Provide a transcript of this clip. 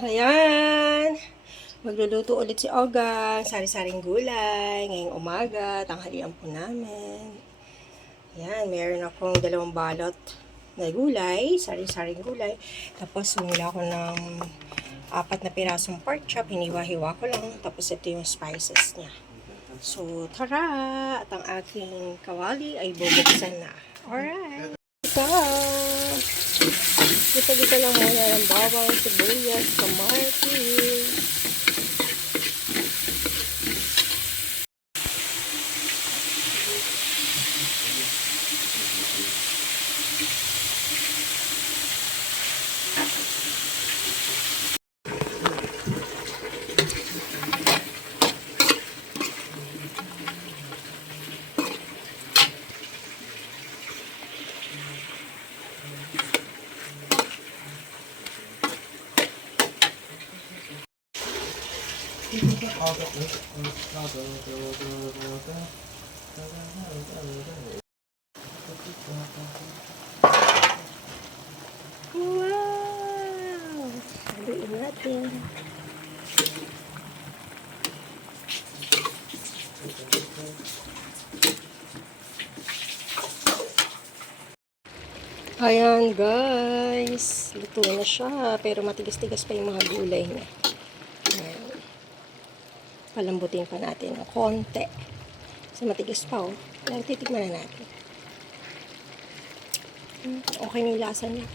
Ayan. Magluluto ulit si Oga. Sari-saring gulay. Ngayong umaga. Tanghalian po namin. Ayan. Meron akong 2 balot na gulay. Sari-saring gulay. Tapos sumula ako ng 4 na pirasong pork chop. Hiniwa-hiwa ko lang. Tapos ito yung spices niya. So, tara! At ang aking kawali ay bubuksan na. Alright! Ito! Gisa-gisa lang muna ng bawang, sibuyas, kamatis. Wow! Haluin natin. Ayan guys, luto na siya pero matigas-tigas pa yung mga gulay niya. Ayan. Palambutin pa natin ng konti. Kasi matigas pa oh. Ayan, titignan na natin. Okay na yung lasa niya.